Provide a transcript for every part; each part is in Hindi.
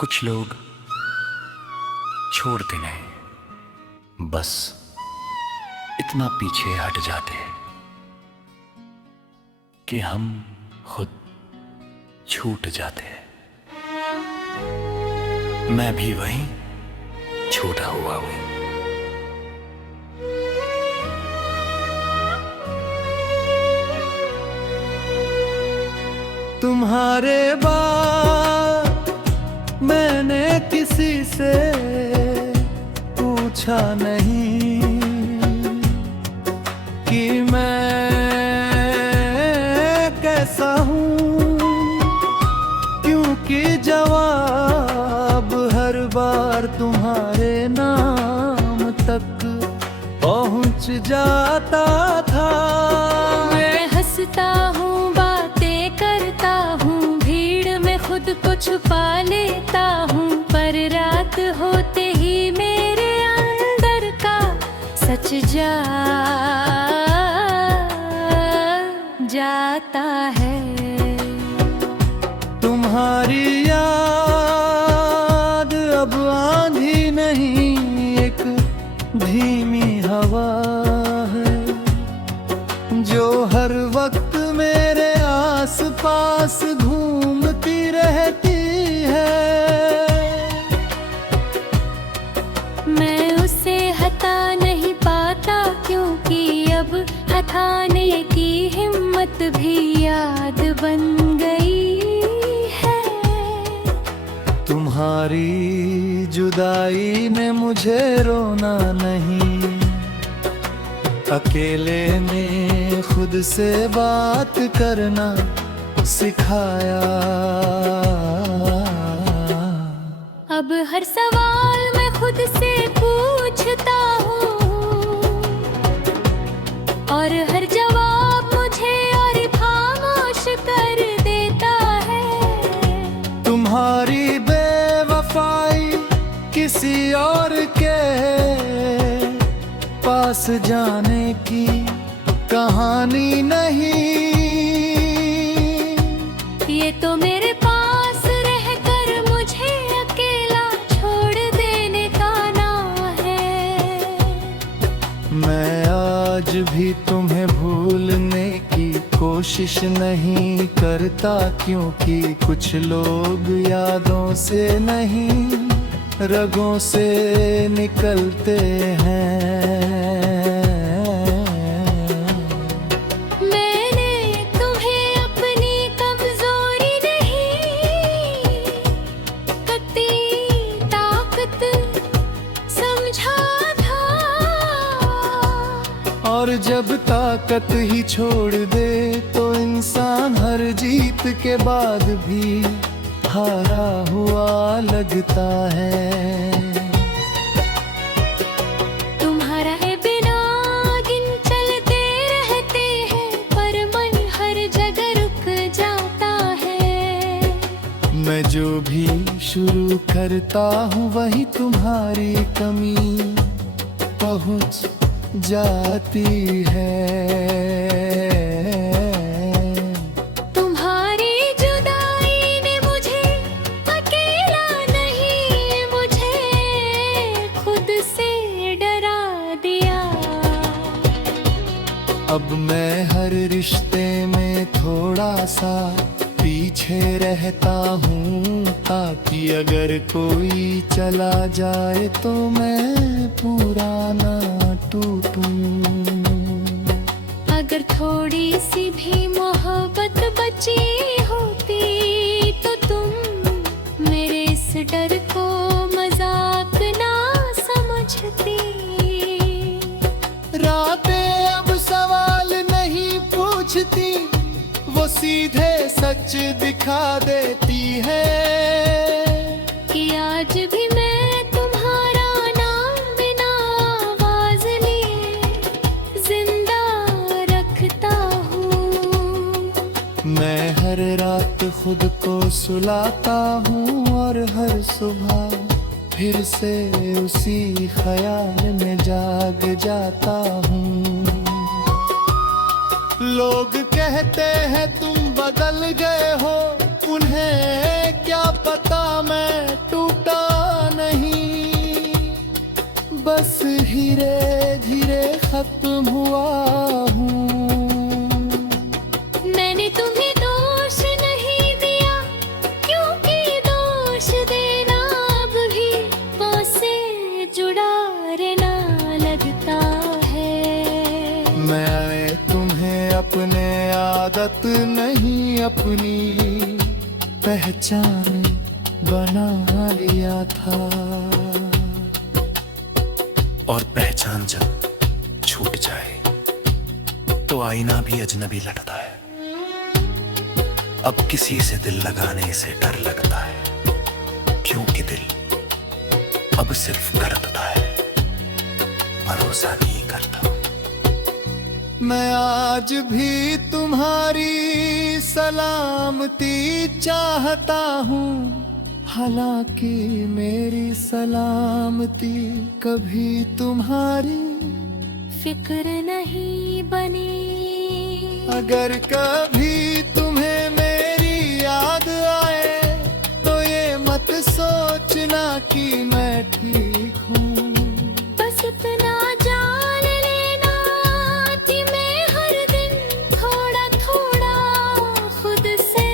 कुछ लोग छोड़ते नहीं, बस इतना पीछे हट जाते हैं कि हम खुद छूट जाते हैं। मैं भी वहीं छूटा हुआ हूं। तुम्हारे बाद मैंने किसी से पूछा नहीं कि मैं कैसा हूँ, क्योंकि जवाब हर बार तुम्हारे नाम तक पहुँच जाता था। मैं हंसता हूँ, बातें करता हूँ, भीड़ में खुद को छुपा लेता हूँ, पर रात होते ही मेरे अंदर का सच जाता है। तुम्हारी याद अब आंधी नहीं, एक धीमी हवा है जो हर वक्त मेरे आसपास घूमती रहती है। मैं उसे हटा नहीं पाता, क्योंकि अब हटाने की हिम्मत भी याद बन गई है। तुम्हारी जुदाई ने मुझे रोना नहीं, अकेले में खुद से बात करना सिखाया। अब हर सवाल मैं खुद से पूछता हूँ, और हर जवाब मुझे और खामोश कर देता है। तुम्हारी बेवफाई किसी और के पास जाने की कहानी नहीं, ये तो मेरे पास रहकर मुझे अकेला छोड़ देने का नाम है। मैं आज भी तुम्हें भूलने की कोशिश नहीं करता, क्योंकि कुछ लोग यादों से नहीं रगों से निकलते हैं। मैंने तुम्हें अपनी कमजोरी नहीं, कती ताकत समझा था। और जब ताकत ही छोड़ दे तो इंसान हर जीत के बाद भी हारा हुआ लगता है। तुम्हारा है बिना गिन चलते रहते हैं, पर मन हर जगह रुक जाता है। मैं जो भी शुरू करता हूँ वही तुम्हारी कमी पहुँच जाती है। अब मैं हर रिश्ते में थोड़ा सा पीछे रहता हूँ, ताकि अगर कोई चला जाए तो मैं पूरा ना टूटूं। अगर थोड़ी सी भी मोहब्बत बची होती तो तुम मेरे इस डर को मजाक ना समझती। रातें अब सवाल नहीं पूछती, वो सीधे सच दिखा देती है कि आज भी मैं तुम्हारा नाम बिना आवाज लिए जिंदा रखता हूँ। मैं हर रात खुद को सुलाता हूँ और हर सुबह फिर से उसी ख्याल में जाग जाता हूँ। लोग कहते हैं तुम बदल गए हो, उन्हें क्या पता मैं बस धीरे धीरे खत्म हुआ हूँ। मैंने तुम्हें दोष नहीं दिया, क्योंकि दोष देना अब भी पाँव से जुड़ा रहना लगता है। मैं तुम्हें अपने आदत नहीं अपनी पहचान बना लिया था। और पहचान जब छूट जाए तो आईना भी अजनबी लगता है। अब किसी से दिल लगाने से डर लगता है, क्योंकि दिल अब सिर्फ करता है, भरोसा नहीं करता। मैं आज भी तुम्हारी सलामती चाहता हूँ, हालांकि मेरी सलामती कभी तुम्हारी फिक्र नहीं बनी। अगर कभी तुम्हें मेरी याद आए तो ये मत सोचना कि मैं ठीक हूँ। बस इतना जान लेना कि मैं हर दिन थोड़ा थोड़ा खुद से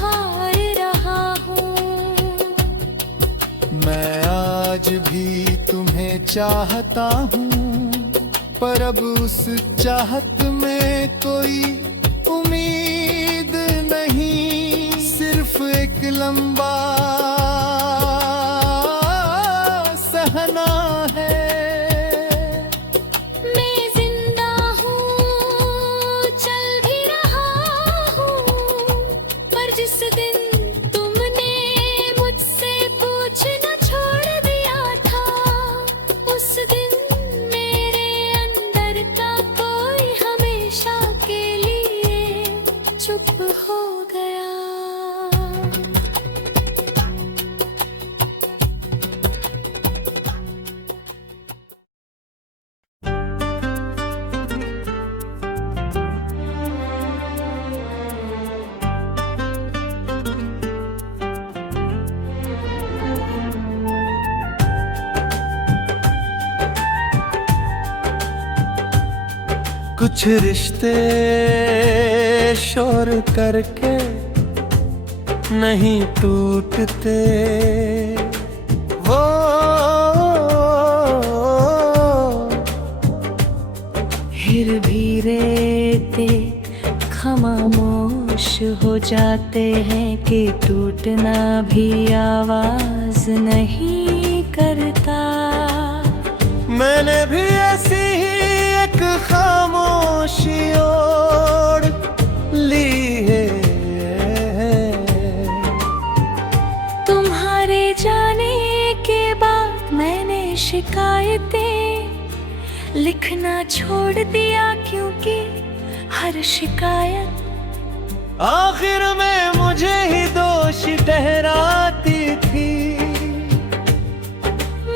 हार रहा हूँ। मैं आज भी तुम्हें चाहता हूँ, पर अब उस चाहत में कोई उम्मीद नहीं, सिर्फ एक लंबा सहना है। मैं जिंदा हूँ, चल भी रहा हूँ, पर जिस दिन तुमने मुझसे पूछना छोड़ दिया था, उस दिन मेरे अंदर का कोई हमेशा के लिए चुप हो गया। कुछ रिश्ते शोर करके नहीं टूटते, वो फिर भी रेते खामोश हो जाते हैं कि टूटना भी आवाज नहीं करता। मैंने भी ऐसी ही एक खामोशी ओढ़ ली है। तुम्हारे जाने के बाद मैंने शिकायतें लिखना छोड़ दिया, क्योंकि हर शिकायत आखिर में मुझे ही दोषी ठहराती थी।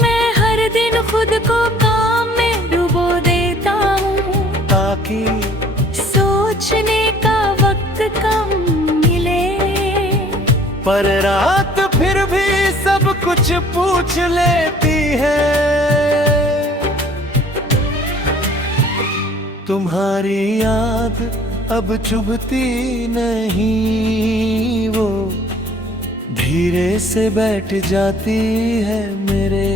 मैं हर दिन खुद को काम में डुबो देता हूँ, ताकि सोचने का वक्त कम मिले। पर रात फिर भी सब कुछ पूछ लेती है। तुम्हारी याद अब चुभती नहीं, वो धीरे से बैठ जाती है मेरे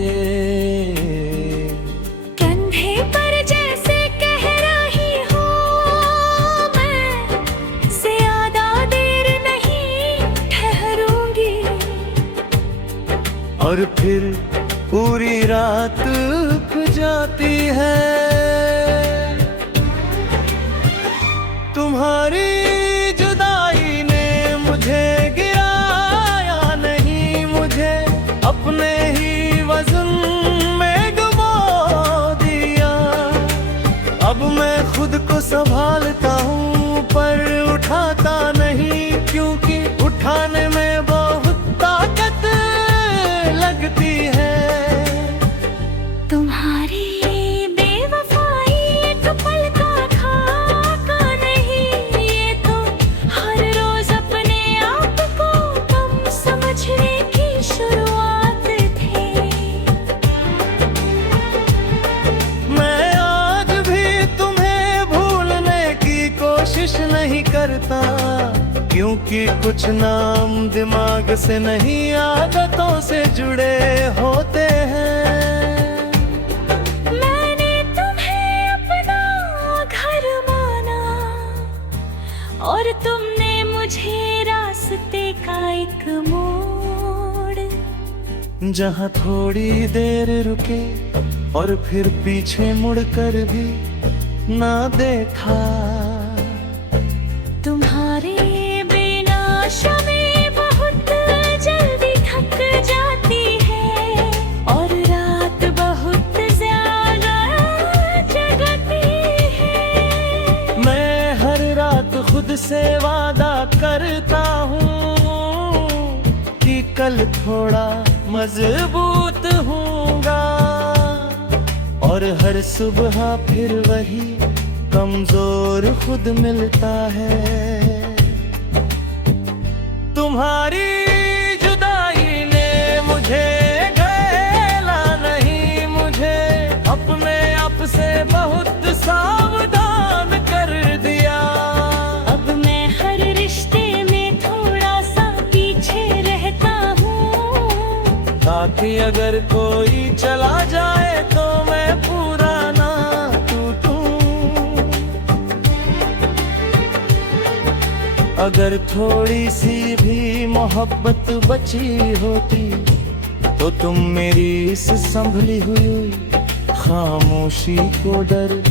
कंधे पर, जैसे कह रही हो मैं ज्यादा देर नहीं ठहरूंगी। और फिर पूरी रात रुक जाती है। तुम्हारी जुदाई ने मुझे गिराया नहीं, मुझे अपने ही वजन में डुबो दिया। अब मैं खुद को संभालता हूँ, पर उठाता नहीं, क्योंकि उठाने में बहुत ताकत लगती है। तुम्हारी बेवफाई एक पल का खाका नहीं, ये नहीं करता, क्योंकि कुछ नाम दिमाग से नहीं आदतों से जुड़े होते हैं। मैंने तुम्हें अपना घर माना और तुमने मुझे रास्ते का एक मोड़, जहाँ थोड़ी देर रुके और फिर पीछे मुड़कर भी ना देखा। तुम्हारे बिना शमें बहुत जल्दी थक जाती है और रात बहुत ज्यादा जगती है। मैं हर रात खुद से वादा करता हूँ कि कल थोड़ा मजबूत होऊंगा, और हर सुबह फिर वही कमजोर खुद मिलता है। तुम्हारी जुदाई ने मुझे गैला नहीं, मुझे अपने आप से बहुत सावधान कर दिया। अब मैं हर रिश्ते में थोड़ा सा पीछे रहता हूँ, ताकि अगर कोई चला जाए तो मैं पूरा ना टूटूं। अगर थोड़ी सी भी मोहब्बत बची होती तो तुम मेरी इस संभली हुई खामोशी को डर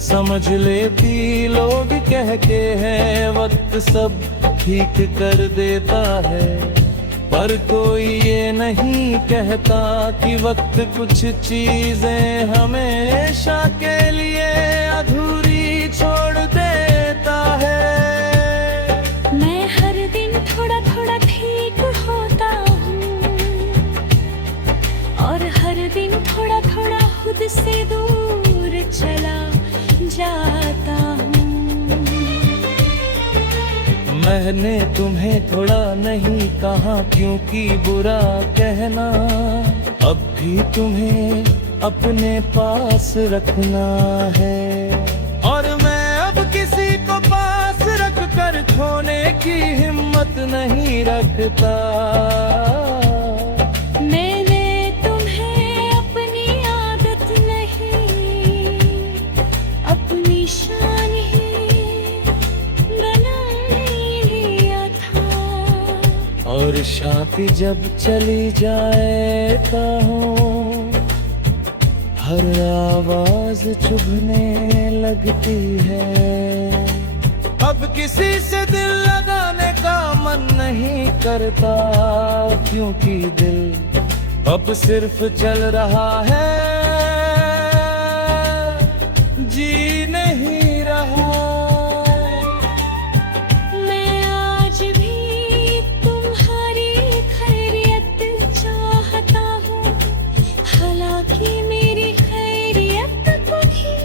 समझ लेती। लोग कहते हैं वक्त सब ठीक कर देता है, पर कोई ये नहीं कहता कि वक्त कुछ चीजें हमेशा के लिए अधूरी छोड़ देता है। मैं हर दिन थोड़ा थोड़ा ठीक होता हूँ और हर दिन थोड़ा थोड़ा खुद से दूर चला जाता हूँ। मैंने तुम्हें थोड़ा नहीं कहा, क्योंकि बुरा कहना अब भी तुम्हें अपने पास रखना है। और मैं अब किसी को पास रख कर खोने की हिम्मत नहीं रखता। मैंने तुम्हें अपनी आदत नहीं, अपनी शान ही बना लिया था। और शांति जब चली जाए तो हर आवाज चुभने लगती है। अब किसी से दिल लगाने का मन नहीं करता, क्योंकि दिल अब सिर्फ चल रहा है, जी नहीं रहा। मैं आज भी तुम्हारी खैरियत चाहता हूँ, हालांकि मेरी खैरियत को भी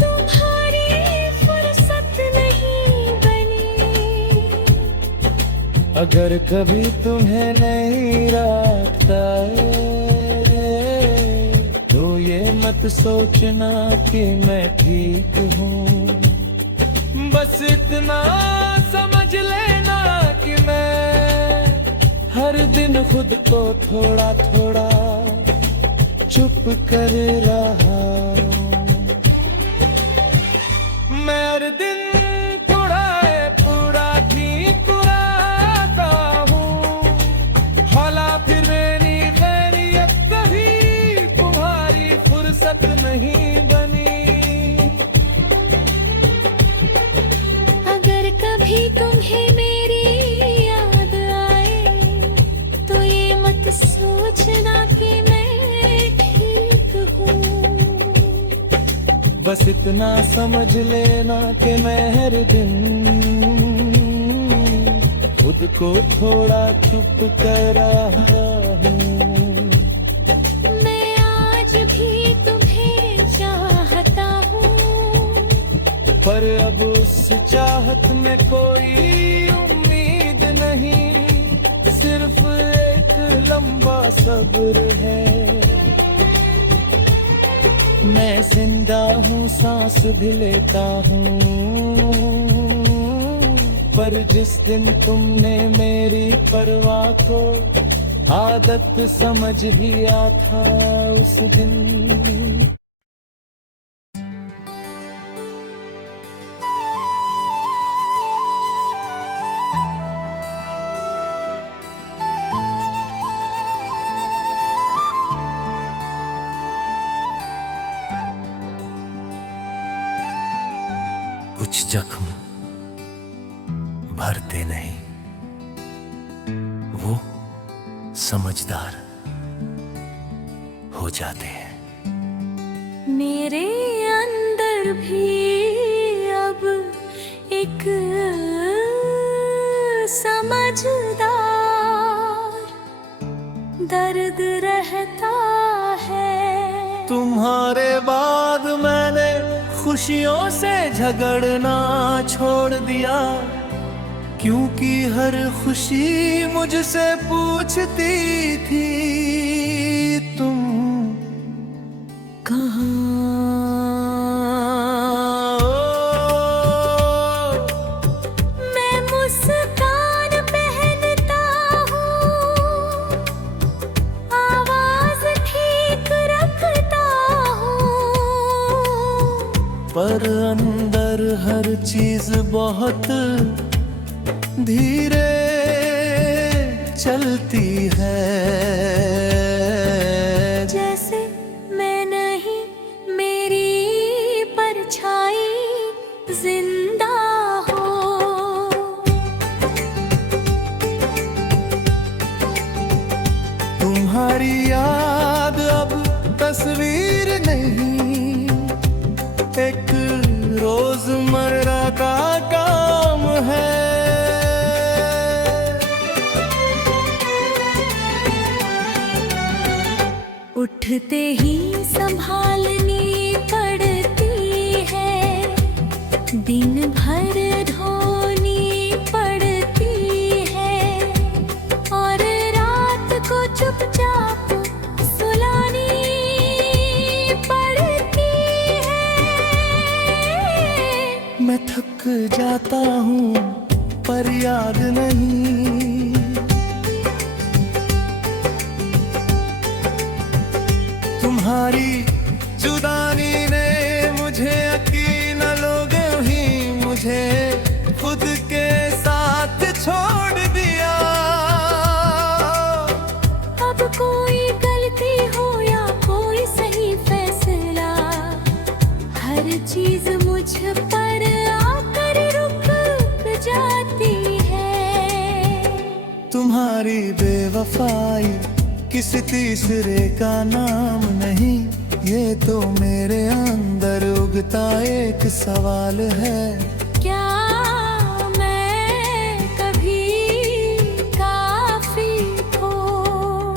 तुम्हारी फुर्सत नहीं बनी। अगर कभी तुम्हें नहीं रखता तो ये मत सोचना कि मैं ठीक हूँ। बस इतना समझ लेना कि मैं हर दिन खुद को थोड़ा थोड़ा चुप कर रहा हूँ। मैं हर दिन थोड़ा पूरा ठीक रहता हूँ, हाला फिर मेरी खैरियत कभी तुम्हारी फुर्सत नहीं बनी। अगर कभी तुम्हें मेरी याद आए तो ये मत सोचना कि मैं ठीक हूँ। बस इतना समझ लेना कि मैं हर दिन खुद को थोड़ा चुप कर रहा हूँ। मैं आज भी तुम्हें चाहता हूँ, पर अब उस चाहत में कोई उम्मीद नहीं, सिर्फ एक लंबा सब्र है। मैं जिंदा हूँ, सांस भी लेता हूँ, पर जिस दिन तुमने मेरी परवाह को आदत समझ लिया था, उस दिन कुछ जख्म भरते नहीं, वो समझदार हो जाते हैं। मेरे अंदर भी अब एक समझदार दर्द रहता है। तुम्हारे बाद मैंने खुशियों से झगड़ना छोड़ दिया, क्योंकि हर खुशी मुझसे पूछती थी, तुम कहाँ हो? मैं मुस्कान पहनता हूँ, आवाज ठीक रखता हूँ, पर अंदर हर चीज बहुत धीरे चलती है। जैसे मैं नहीं, मेरी परछाई जिंदा हो। तुम्हारी याद अब तस्वीर नहीं, एक रोजमर्रा का काम है। उठते ही संभालनी पड़ती है, दिन भर धोनी पड़ती है, और रात को चुपचाप सुलानी पड़ती है। मैं थक जाता हूँ पर याद नहीं, तुम्हारी जुदानी ने मुझे यकीन लोग ही मुझे खुद के साथ छोड़ दिया। अब कोई गलती हो या कोई सही फैसला, हर चीज मुझ पर आकर रुक जाती है। तुम्हारी बेवफाई किसी तीसरे का नाम नहीं, ये तो मेरे अंदर उगता एक सवाल है। क्या मैं कभी काफी हूँ?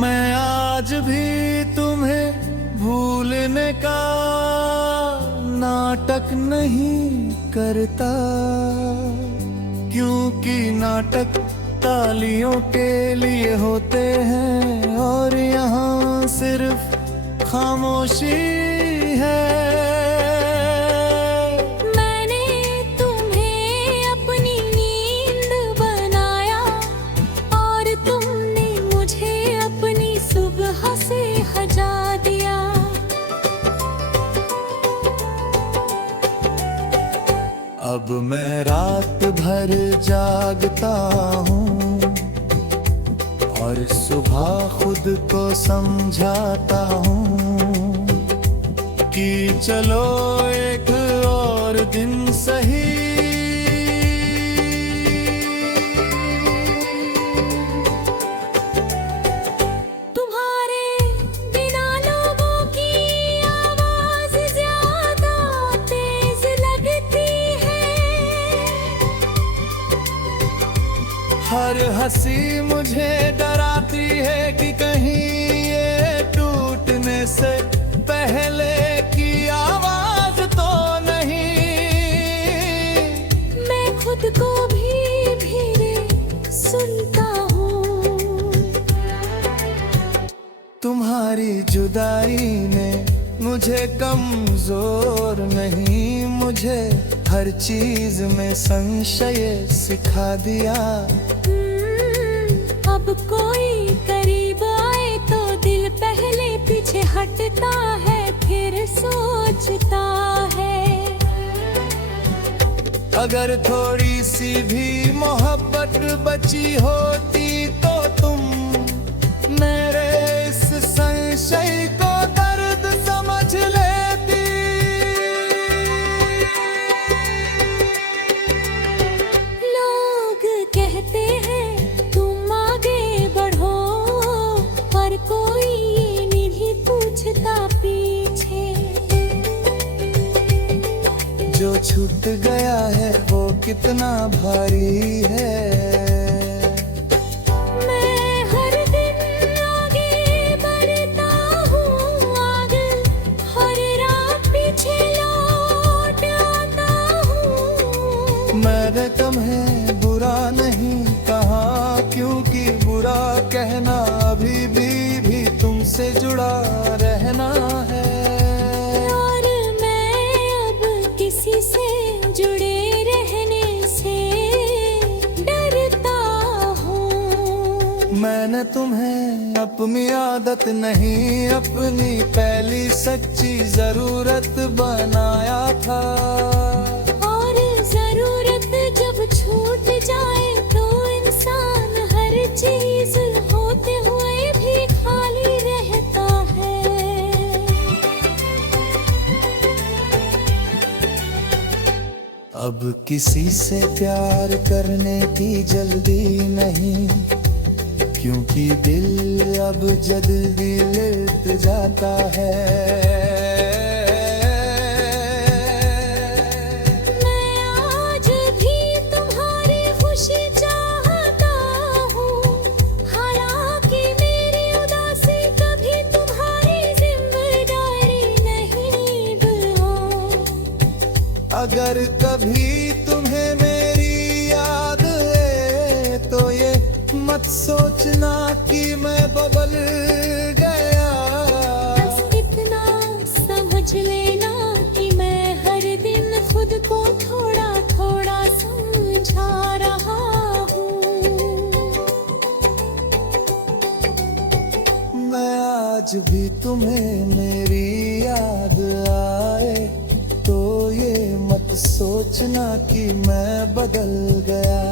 मैं आज भी तुम्हें भूलने का नाटक नहीं करता, क्योंकि नाटक तालियों के लिए होते हैं और यहाँ सिर्फ खामोशी है। अब मैं रात भर जागता हूँ और सुबह खुद को समझाता हूँ कि चलो एक और दिन सही। हर हंसी मुझे डराती है कि कहीं ये टूट मुझे हर चीज में संशय सिखा दिया। अब कोई करीब आए तो दिल पहले पीछे हटता है, फिर सोचता है। अगर थोड़ी सी भी मोहब्बत बची होती तो तुम मेरे इस संशय को दर्द समझ लेती। लोग कहते हैं तुम आगे बढ़ो, पर कोई नहीं पूछता पीछे। जो छूट गया है वो कितना भारी है। मैं हर दिन आगे बढ़ता हूँ, आगे हर रात पीछे लौट आता हूँ। मैंने तुम्हें बुरा नहीं कहा, क्योंकि बुरा कहना अभी भी तुमसे जुड़ा रहना है। और मैं अब किसी से जुड़े रहने से डरता हूँ। मैंने तुम्हें अपनी आदत नहीं, अपनी पहली सच्ची जरूरत बनाया था। और जरूरत जब छूट जाए तो इंसान हर चीज होते हुए भी खाली रहता है। अब किसी से प्यार करने की जल्दी नहीं, क्योंकि दिल अब जल्दी लिट जाता है। मैं आज भी तुम्हारी खुशी चाहता हूँ, हालांकि मेरी उदासी कभी तुम्हारी जिम्मेदारी नहीं हो। अगर कभी तुम्हें मेरी याद आए तो ये मत सोचना कि मैं बदल गया। बस इतना समझ लेना कि मैं हर दिन खुद को थोड़ा थोड़ा समझा रहा हूँ। मैं आज भी तुम्हें मेरी याद आए तो ये मत सोचना कि मैं बदल गया।